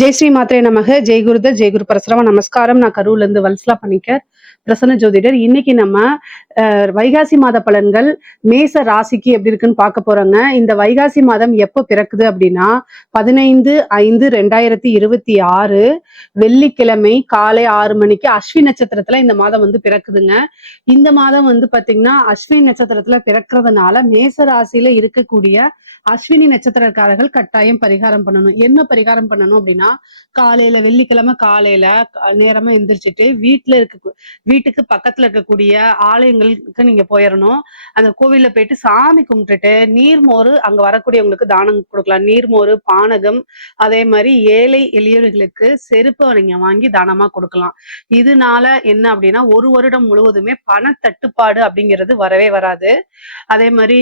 ஜெய் ஸ்ரீ மாத்ரே நமக. ஜெய் குருதர், ஜெய் குரு பரசுராம. நமஸ்காரம். நான் கரூர்ல இருந்து வல்சலா பணிக்கர், பிரசன்ன ஜோதிடர். இன்னைக்கு நம்ம வைகாசி மாத பலன்கள் மேச ராசிக்கு எப்படி இருக்குன்னு பார்க்க போறோங்க. இந்த வைகாசி மாதம் எப்போ பிறக்குது அப்படின்னா 15/5/2026 வெள்ளிக்கிழமை காலை 6 மணிக்கு அஸ்வினி நட்சத்திரத்துல இந்த மாதம் வந்து பிறக்குதுங்க. இந்த மாதம் வந்து பாத்தீங்கன்னா அஸ்வினி நட்சத்திரத்துல பிறக்கிறதுனால மேச ராசியில இருக்கக்கூடிய அஸ்வினி நட்சத்திரக்காரர்கள் கட்டாயம் பரிகாரம் பண்ணணும். என்ன பரிகாரம் பண்ணணும் அப்படின்னா, காலையில வெள்ளிக்கிழமை காலையில நேரமா எந்திரிச்சிட்டு வீட்டுக்கு பக்கத்துல இருக்கக்கூடிய ஆலயங்களுக்கு நீங்க போயிடணும். அந்த கோவில்ல போயிட்டு சாமி கும்பிட்டுட்டு நீர்மோறு அங்க வரக்கூடியவங்களுக்கு தானம் கொடுக்கலாம். நீர்மோறு, பானகம், அதே மாதிரி ஏழை எளியவர்களுக்கு செருப்பு நீங்க வாங்கி தானமா கொடுக்கலாம். இதனால என்ன அப்படின்னா, ஒரு வருடம் முழுவதுமே பண தட்டுப்பாடு அப்படிங்கிறது வரவே வராது. அதே மாதிரி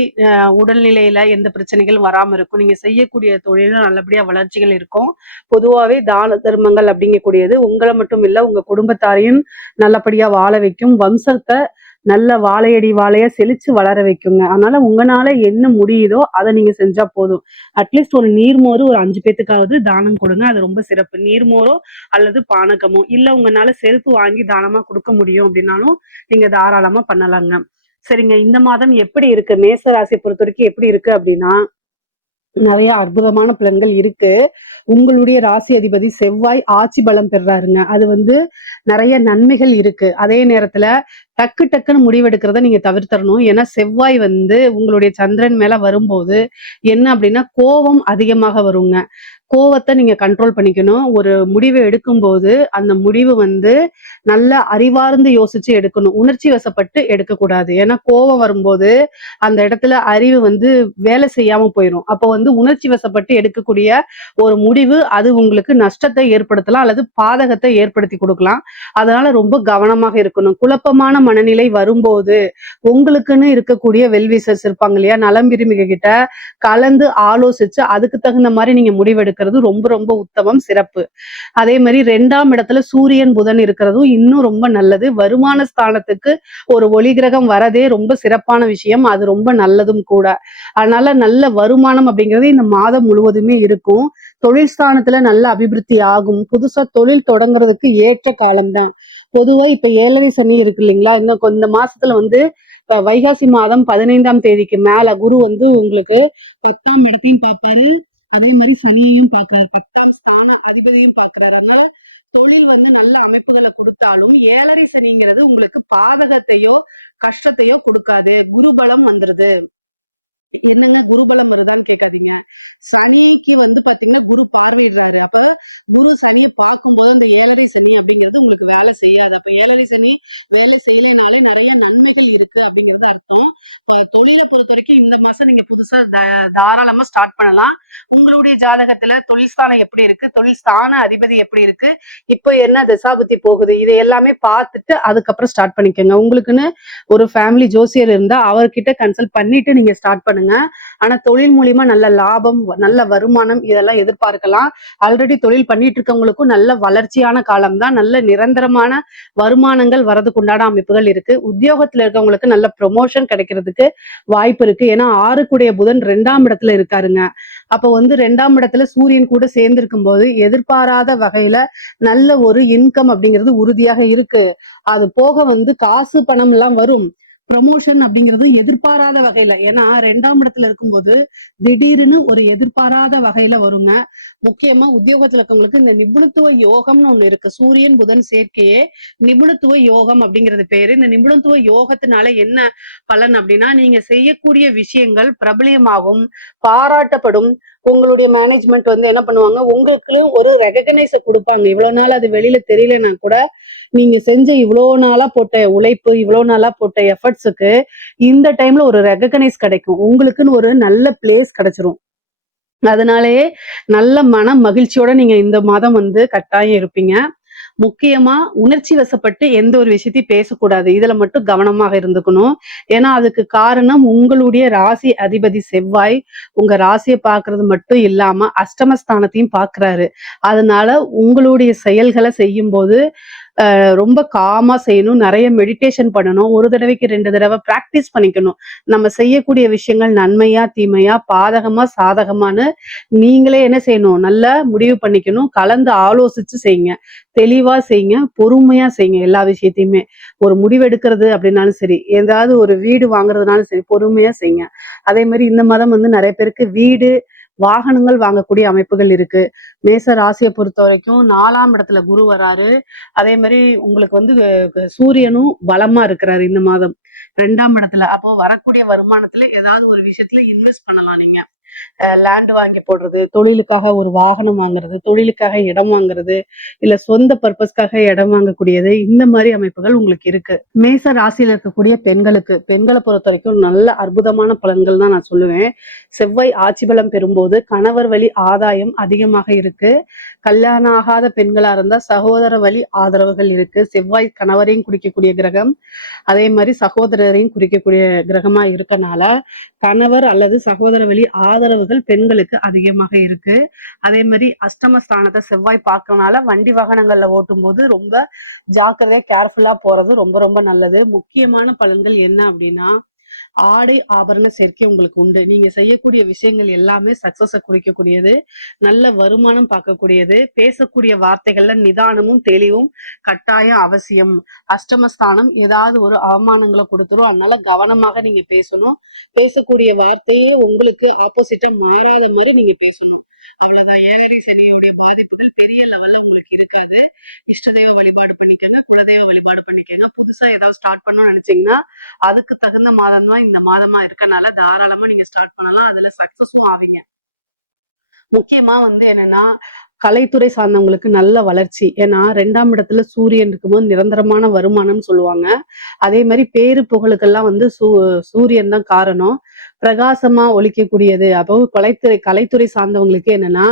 உடல்நிலையில எந்த பிரச்சனைகளும் வராம இருக்கும். நீங்க செய்யக்கூடிய தொழில நல்லபடியா வளர்ச்சிகள் இருக்கும். பொதுவாவே தான தர்மங்கள் அப்படிங்கக்கூடியது உங்களை மட்டும் இல்ல, உங்க குடும்பத்தாரையும் நல்லபடியா வாழ வைக்கும். வம்சத்தை நல்ல வாழையடி வாழையா செழிச்சு வளர வைக்குங்க. அதனால உங்களால என்ன முடியுதோ அதை நீங்க செஞ்சா போதும். அட்லீஸ்ட் ஒரு நீர்மோறு ஒரு 5 பேத்துக்காவது தானம் கொடுங்க. அது ரொம்ப சிறப்பு. நீர்மோரோ அல்லது பானகமோ, இல்ல உங்களால செருப்பு வாங்கி தானமா கொடுக்க முடியும் அப்படின்னாலும் நீங்க தாராளமா பண்ணலாங்க. சரிங்க, இந்த மாதம் எப்படி இருக்கு, மேச ராசி பொறுத்த வரைக்கும் எப்படி இருக்கு அப்படின்னா, நிறைய அற்புதமான பலன்கள் இருக்கு. உங்களுடைய ராசி அதிபதி செவ்வாய் ஆட்சி பலம் பெறாருங்க. அது வந்து நிறைய நன்மைகள் இருக்கு. அதே நேரத்துல டக்குன்னு முடிவெடுக்கிறத நீங்க தவிர்த்தரணும். ஏன்னா செவ்வாய் வந்து உங்களுடைய சந்திரன் மேல வரும்போது என்ன அப்படின்னா கோபம் அதிகமாக வருங்க. கோவத்தை நீங்க கண்ட்ரோல் பண்ணிக்கணும். ஒரு முடிவை எடுக்கும்போது அந்த முடிவு வந்து நல்ல அறிவார்ந்து யோசிச்சு எடுக்கணும். உணர்ச்சி வசப்பட்டு எடுக்கக்கூடாது. ஏன்னா கோவம் வரும்போது அந்த இடத்துல அறிவு வந்து வேலை செய்யாம போயிடும். அப்போ வந்து உணர்ச்சி வசப்பட்டு எடுக்கக்கூடிய ஒரு முடிவு அது உங்களுக்கு நஷ்டத்தை ஏற்படுத்தலாம் அல்லது பாதகத்தை ஏற்படுத்தி கொடுக்கலாம். அதனால ரொம்ப கவனமாக இருக்கணும். குழப்பமான மனநிலை வரும்போது உங்களுக்குன்னு இருக்கக்கூடிய வெல்விசர்ஸ் இருப்பாங்க இல்லையா, நலம் விரும்பிக கிட்ட கலந்து ஆலோசிச்சு அதுக்கு தகுந்த மாதிரி நீங்க முடிவெடுக்கிறது ரொம்ப ரொம்ப உத்தமம், சிறப்பு. அதே மாதிரி 2ஆம் இடத்துல சூரியன் புதன் இருக்கிறதும் இன்னும் ரொம்ப நல்லது. வருமான ஸ்தானத்துக்கு ஒரு ஒளி கிரகம் வரதே ரொம்ப சிறப்பான விஷயம். அது ரொம்ப நல்லதும் கூட. அதனால நல்ல வருமானம் அப்படிங்கிறது இந்த மாதம் முழுவதுமே இருக்கும். தொழில் ஸ்தானத்துல நல்ல அபிவிருத்தி ஆகும். புதுசா தொழில் தொடங்குறதுக்கு ஏற்ற காலம்தான். பொதுவா இப்ப 7.5 சனி இருக்கு இல்லைங்களா, இந்த மாசத்துல வந்து வைகாசி மாதம் 15ஆம் தேதிக்கு மேல குரு வந்து உங்களுக்கு 10ஆம் இடத்தையும் பார்ப்பாரு. அதே மாதிரி சனியையும் பார்க்கிறாரு. 10ஆம் ஸ்தான அதிபதியும் பார்க்கிறாரு. அதனால தொழில் வந்து நல்ல அமைப்புகளை கொடுத்தாலும் 7.5 சனிங்கிறது உங்களுக்கு பாதகத்தையோ கஷ்டத்தையோ கொடுக்காது. குருபலம் வந்துருது. என்னங்க குருபலம் வருதான்னு கேட்காதீங்க. சனிக்கு வந்து பாத்தீங்கன்னா குரு பார்வையிடுறாரு. அப்ப குரு சனியை பார்க்கும்போது அந்த 7.5 சனி அப்படிங்கிறது உங்களுக்கு வேலை செய்யாது. அப்ப 7.5 சனி வேலை செய்யலைனாலே நிறைய நன்மைகள் இருக்கு அப்படிங்கிறது அர்த்தம். இப்ப தொழிலை பொறுத்த வரைக்கும் இந்த மாசம் நீங்க புதுசா தாராளமா ஸ்டார்ட் பண்ணலாம். உங்களுடைய ஜாதகத்துல தொழில் ஸ்தானம் எப்படி இருக்கு, தொழில் ஸ்தான அதிபதி எப்படி இருக்கு, இப்போ என்ன தசாபுத்தி போகுது, இதை எல்லாமே பார்த்துட்டு அதுக்கப்புறம் ஸ்டார்ட் பண்ணிக்கோங்க. உங்களுக்குன்னு ஒரு ஃபேமிலி ஜோசியர் இருந்தா அவர்கிட்ட கன்சல்ட் பண்ணிட்டு நீங்க ஸ்டார்ட் பண்ணுங்க. ஆனா தொழில் மூலியமா நல்ல லாபம், நல்ல வருமானம் இதெல்லாம் எதிர்பார்க்கலாம். ஆல்ரெடி தொழில் பண்ணிட்டு இருக்கவங்களுக்கும் நல்ல வளர்ச்சியான காலம் தான். நல்ல நிரந்தரமான வருமானங்கள் வரதுக்கு உண்டான அமைப்புகள் இருக்கு. உத்தியோகத்துல இருக்கவங்களுக்கு நல்ல ப்ரொமோஷன் கிடைக்கிறதுக்கு வாய்ப்பு இருக்கு. ஏன்னா 6 புதன் 2ஆம் இடத்துல இருக்காருங்க. அப்ப வந்து 2ஆம் இடத்துல சூரியன் கூட சேர்ந்திருக்கும் போது எதிர்பாராத வகையில நல்ல ஒரு இன்கம் அப்படிங்கிறது உறுதியாக இருக்கு. அது போக வந்து காசு பணம் எல்லாம் வரும். ப்ரமோஷன் அப்படிங்கிறது எதிர்பாராத வகையில, ஏன்னா 2ஆம் இடத்துல இருக்கும்போது திடீர்னு ஒரு எதிர்பாராத வகையில வருங்க. முக்கியமா உத்தியோகத்துல இருக்கவங்களுக்கு இந்த நிபுணத்துவ யோகம்னு ஒண்ணு இருக்கு. சூரியன் புதன் சேர்க்கையே நிபுணத்துவ யோகம் அப்படிங்கிறது பேரு. இந்த நிபுணத்துவ யோகத்தினால என்ன பலன் அப்படின்னா, நீங்க செய்யக்கூடிய விஷயங்கள் பிரபலியமாகும், பாராட்டப்படும். உங்களுடைய மேனேஜ்மெண்ட் வந்து என்ன பண்ணுவாங்க, உங்களுக்கு ஒரு ரெகக்னைஸ கொடுப்பாங்க. இவ்வளவு நாள் அது வெளியில தெரியலன்னா கூட நீங்க செஞ்ச இவ்வளவு நாளா போட்ட உழைப்பு, இவ்வளவு நாளா போட்ட எஃபர்ட்ஸுக்கு இந்த டைம்ல ஒரு ரெகக்னைஸ் கிடைக்கும். உங்களுக்குன்னு ஒரு நல்ல பிளேஸ் கிடைச்சிரும். அதனாலேயே நல்ல மன மகிழ்ச்சியோட நீங்க இந்த மாதம் வந்து கட்டாயம் இருப்பீங்க. முக்கியமா உணர்ச்சி வசப்பட்டு எந்த ஒரு விஷயத்தையும் பேசக்கூடாது. இதுல மட்டும் கவனமாக இருந்துக்கணும். ஏன்னா அதுக்கு காரணம் உங்களுடைய ராசி அதிபதி செவ்வாய் உங்க ராசியை பார்க்கறது மட்டும் இல்லாம அஷ்டமஸ்தானத்தையும் பார்க்கிறாரு. அதனால உங்களுடைய செயல்களை செய்யும் போது ரொம்ப காமா செய்யணும். நிறைய மெடிடேஷன் பண்ணணும். ஒரு தடவைக்கு 2 தடவை பிராக்டிஸ் பண்ணிக்கணும். நம்ம செய்யக்கூடிய விஷயங்கள் நன்மையா, தீமையா, பாதகமா, சாதகமான்னு நீங்களே என்ன செய்யணும்? நல்லா முடிவு பண்ணிக்கணும். கலந்து ஆலோசிச்சு செய்யுங்க. தெளிவா செய்யுங்க. பொறுமையா செய்யுங்க எல்லா விஷயத்தையுமே. ஒரு முடிவெடுக்கிறது அப்படின்னாலும் சரி, ஏதாவது ஒரு வீடு வாங்குறதுனாலும் சரி, பொறுமையா செய்யுங்க. அதே மாதிரி இந்த மாதம் வந்து நிறைய பேருக்கு வீடு, வாகனங்கள் வாங்கக்கூடிய அமைப்புகள் இருக்கு. மேச ராசியை பொறுத்த வரைக்கும் 4ஆம் இடத்துல குரு வராரு. அதே மாதிரி உங்களுக்கு வந்து சூரியனும் பலமா இருக்கிறாரு இந்த மாதம் 2ஆம் இடத்துல. அப்போ வரக்கூடிய வருமானத்துல ஏதாவது ஒரு விஷயத்துல இன்வெஸ்ட் பண்ணலாம் நீங்க. லேண்ட் வாங்கி போடுறது, தொழிலுக்காக ஒரு வாகனம் வாங்குறது, தொழிலுக்காக இடம் வாங்குறது, இல்ல சொந்த பர்பஸ்க்காக இடம் வாங்கக்கூடியது, இந்த மாதிரி அமைப்புகள் உங்களுக்கு இருக்கு. மேச ராசியில இருக்கக்கூடிய பெண்களை பொறுத்த வரைக்கும் நல்ல அற்புதமான பலன்கள் தான் நான் சொல்லுவேன். செவ்வாய் ஆட்சி பலம் பெறும்போது கணவர் வழி ஆதாயம் அதிகமாக இருக்கு. கல்யாணம் ஆகாத பெண்களா இருந்தா சகோதர வழி ஆதரவுகள் இருக்கு. செவ்வாய் கணவரையும் குறிக்கக்கூடிய கிரகம், அதே மாதிரி சகோதரரையும் குறிக்கக்கூடிய கிரகமா இருக்கனால கணவர் அல்லது சகோதர வழி ஆதரவுகள் பெண்களுக்கு அதிகமாக இருக்கு. அதே மாதிரி அஷ்டமஸ்தானத்தை செவ்வாய் பார்க்கறதுனால வண்டி வாகனங்கள்ல ஓட்டும் போது ரொம்ப ஜாக்கிரதையா கேர்ஃபுல்லா போறது ரொம்ப ரொம்ப நல்லது. முக்கியமான பலன்கள் என்ன அப்படின்னா, ஆடை ஆபரண சேர்க்கை உங்களுக்கு உண்டு. நீங்க செய்யக்கூடிய விஷயங்கள் எல்லாமே சக்சஸ குறிக்கக்கூடியது. நல்ல வருமானம் பார்க்கக்கூடியது. பேசக்கூடிய வார்த்தைகள்ல நிதானமும் தெளிவும் கட்டாயம் அவசியம். அஷ்டமஸ்தானம் ஏதாவது ஒரு அவமானங்களை கொடுத்துரும். அதனால கவனமாக நீங்க பேசணும். பேசக்கூடிய வார்த்தையே உங்களுக்கு ஆப்போசிட்டா மாறாத மாதிரி நீங்க பேசணும். அவ்வளவுதான். 7.5 சனியோடைய பாதிப்புகள் பெரிய லெவல்ல உங்களுக்கு இருக்காது. இஷ்ட தெய்வ வழிபாடு பண்ணிக்கோங்க, குலதெய்வ வழிபாடு பண்ணிக்கோங்க. புதுசா ஏதாவது ஸ்டார்ட் பண்ணணும்னு நினைச்சீங்கன்னா அதுக்கு தகுந்த மாதம் தான் இந்த மாதமா இருக்கனால தாராளமா நீங்க ஸ்டார்ட் பண்ணலாம். அதுல சக்சஸும் ஆவீங்க. முக்கியமா வந்து என்னன்னா, கலைத்துறை சார்ந்தவங்களுக்கு நல்ல வளர்ச்சி. ஏன்னா 2ஆம் இடத்துல சூரியன் இருக்கும்போது நிரந்தரமான வருமானம்னு சொல்லுவாங்க. அதே மாதிரி பேரு புகழுக்கெல்லாம் வந்து சூரியன் தான் காரணம். பிரகாசமா ஒளிக்கக்கூடியது. அப்போ கலைத்துறை சார்ந்தவங்களுக்கு என்னன்னா,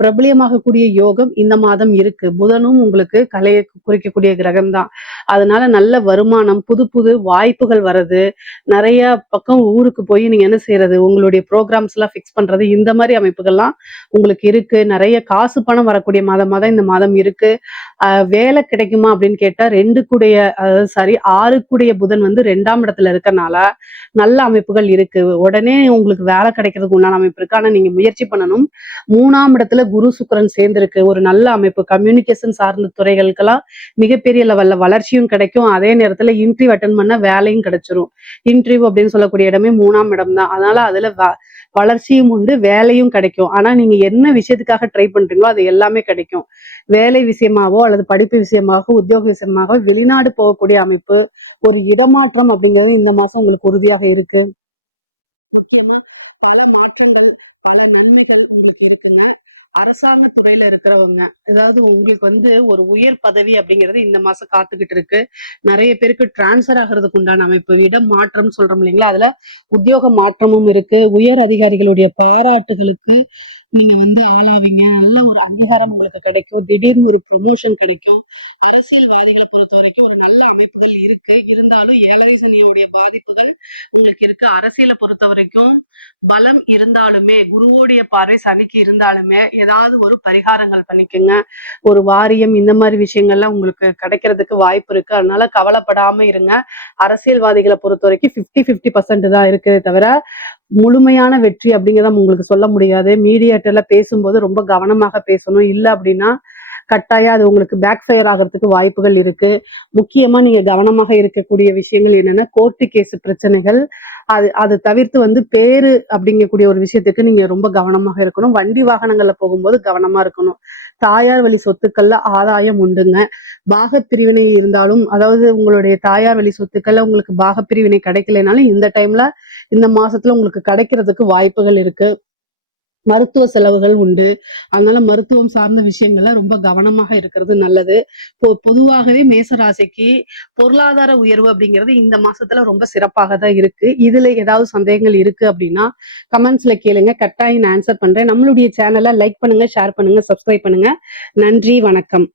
பிரபலியமாகக்கூடிய யோகம் இந்த மாதம் இருக்கு. புதனும் உங்களுக்கு கலையை குறிக்கக்கூடிய கிரகம் தான். அதனால நல்ல வருமானம், புது புது வாய்ப்புகள் வர்றது, நிறைய பக்கம் ஊருக்கு போய் நீங்க என்ன செய்யறது, உங்களுடைய ப்ரோக்ராம்ஸ் எல்லாம் ஃபிக்ஸ் பண்றது, இந்த மாதிரி அமைப்புகள்லாம் உங்களுக்கு இருக்கு. நிறைய காசு பணம் வரக்கூடிய மாதமா தான் இந்த மாதம் இருக்கு. வேலை கிடைக்குமா அப்படின்னு கேட்டா 2 கூடைய, அதாவது சாரி 6 கூடைய புதன் வந்து 2ஆம் இடத்துல இருக்கறனால நல்ல அமைப்புகள் இருக்கு. உடனே உங்களுக்கு வேலை கிடைக்கிறதுக்கு உண்டான அமைப்பு இருக்கு. ஆனா நீங்க முயற்சி பண்ணணும். 3ஆம் இடத்துல குரு சுக்கிரன் சேர்ந்திருக்கு. ஒரு நல்ல அமைப்பு. கம்யூனிகேஷன் சார்ந்த துறைகளுக்கெல்லாம் மிகப்பெரிய லெவல்ல வளர்ச்சியும் கிடைக்கும். அதே நேரத்துல இன்டர்வியூ அட்டன் பண்ண வேலையும் கிடைச்சிரும். இன்டர்வியூ அப்படின்னு சொல்லக்கூடிய இடமே 3ஆம் இடம் தான். அதனால அதுல வளர்ச்சியும் உண்டு, வேலையும் கிடைக்கும். ஆனா நீங்க என்ன விஷயத்துக்காக ட்ரை பண்றீங்களோ அது எல்லாமே கிடைக்கும். வேலை விஷயமாவோ அல்லது படிப்பு விஷயமாகவோ உத்தியோக விஷயமாக வெளிநாடு போகக்கூடிய அமைப்பு, ஒரு இடமாற்றம் அப்படிங்கிறது இந்த மாசம் உங்களுக்கு உறுதியாக இருக்கு. முக்கியமா பல மாற்றங்கள், பல நன்மைகள் உங்களுக்கு இருக்குங்க. அரசாங்க துறையில இருக்கிறவங்க, அதாவது உங்களுக்கு வந்து ஒரு உயர் பதவி அப்படிங்கிறது இந்த மாசம் காத்துக்கிட்டு இருக்கு. நிறைய பேருக்கு டிரான்ஸ்ஃபர் ஆகிறதுக்கு உண்டான அமைப்பு, இடம் மாற்றம் சொல்றோம் இல்லைங்களா, அதுல உத்தியோக மாற்றமும் இருக்கு. உயர் அதிகாரிகளுடைய பாராட்டுகளுக்கு நீங்க வந்து ஆளாவீங்க. நல்ல ஒரு அங்கீகாரம் உங்களுக்கு கிடைக்கும். திடீர்னு ஒரு ப்ரொமோஷன் கிடைக்கும். அரசியல்வாதிகளை பொறுத்த வரைக்கும் ஒரு நல்ல அமைப்புகள் இருக்கு. இருந்தாலும் 7.5 சனியோடைய பாதிப்புகள் உங்களுக்கு இருக்கு. அரசியலை பொறுத்த வரைக்கும் பலம் இருந்தாலுமே, குருவோடைய பார்வை சனிக்கு இருந்தாலுமே ஏதாவது ஒரு பரிகாரங்கள் பண்ணிக்கோங்க. ஒரு வாரியம் இந்த மாதிரி விஷயங்கள்லாம் உங்களுக்கு கிடைக்கிறதுக்கு வாய்ப்பு இருக்கு. அதனால கவலைப்படாம இருங்க. அரசியல்வாதிகளை பொறுத்த வரைக்கும் 50-50% தான் இருக்கே தவிர முழுமையான வெற்றி அப்படிங்கிறத உங்களுக்கு சொல்ல முடியாது. மீடியேட்டர்ல பேசும்போது ரொம்ப கவனமாக பேசணும். இல்ல அப்படின்னா கட்டாயம் அது உங்களுக்கு பேக் ஃபயர் ஆகிறதுக்கு வாய்ப்புகள் இருக்கு. முக்கியமா நீங்க கவனமாக இருக்கக்கூடிய விஷயங்கள் என்னன்னா, கோர்ட்டு கேஸ் பிரச்சனைகள். அது தவிர்த்து வந்து பேரு அப்படிங்கக்கூடிய ஒரு விஷயத்துக்கு நீங்க ரொம்ப கவனமாக இருக்கணும். வண்டி வாகனங்கள்ல போகும்போது கவனமா இருக்கணும். தாயார் வழி சொத்துக்கள்ல ஆதாயம் உண்டுங்க. பாகப்பிரிவினை இருந்தாலும், அதாவது உங்களுடைய தாயார் வழி சொத்துக்கள்ல உங்களுக்கு பாகப்பிரிவினை கிடைக்கலைனாலும் இந்த மாசத்துல உங்களுக்கு கிடைக்கிறதுக்கு வாய்ப்புகள் இருக்கு. மருத்துவ செலவுகள் உண்டு. அதனால மருத்துவம் சார்ந்த விஷயங்கள்ல ரொம்ப கவனமாக இருக்கிறது நல்லது. பொதுவாகவே மேசராசிக்கு பொருளாதார உயர்வு அப்படிங்கிறது இந்த மாசத்துல ரொம்ப சிறப்பாக தான் இருக்கு. இதுல ஏதாவது சந்தேகங்கள் இருக்கு அப்படின்னா கமெண்ட்ஸ்ல கேளுங்க. கட்டாயம் நான் ஆன்சர் பண்றேன். நம்மளுடைய சேனலை லைக் பண்ணுங்க, ஷேர் பண்ணுங்க, சப்ஸ்கிரைப் பண்ணுங்க. நன்றி, வணக்கம்.